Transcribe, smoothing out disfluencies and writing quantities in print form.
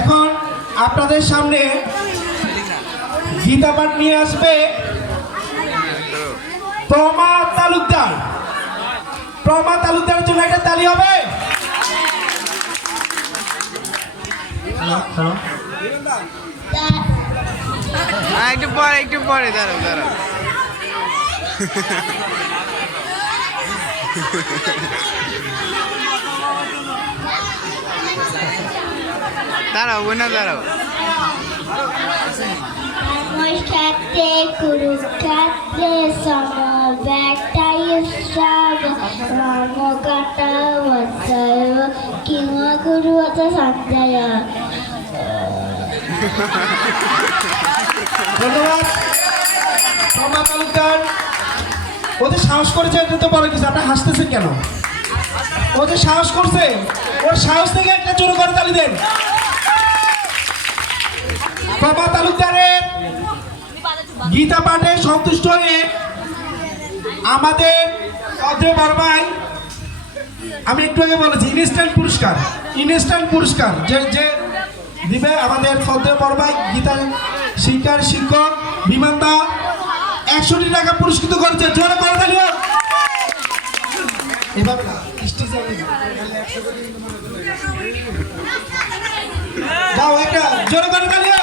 এখন আপনাদের সামনে গীতা পাঠ নিয়ে আসবে প্রমা তালুকদার। প্রমা তালুকদারের জন্য একটা তালি হবে। একটু পরে দাঁড়াও বোনা দাঁড়াও। Moschette, Kuruskatte, Samavetta, Yusraga, Ramokata, Vasaiva, Kima Kuruata Sanjaya. ধন্যবাদ প্রমা তালুকদার। ওদের সাহস করেছে এটা তো বড় কিছু। আপনারা হাসতেছেন কেন? ওদের সাহস করছে, ওর সাহস থেকে একটা জোরে করে তালি দেন। প্রমা তালুকদারের গীতা পাঠে সন্তুষ্ট হয়ে আমাদের অদ্রে বর্মাই, আমি একটু আগে বলেছি ইনস্ট্যান্ট পুরস্কার যে দিবে আমাদের অদ্রে বর্মাই গীতা শিক্ষার শিক্ষক বিমানদা 100 টাকা পুরস্কৃত করেছে। জোরে করে তালি হোক। এবার যাও একটা জোরে করে তালি।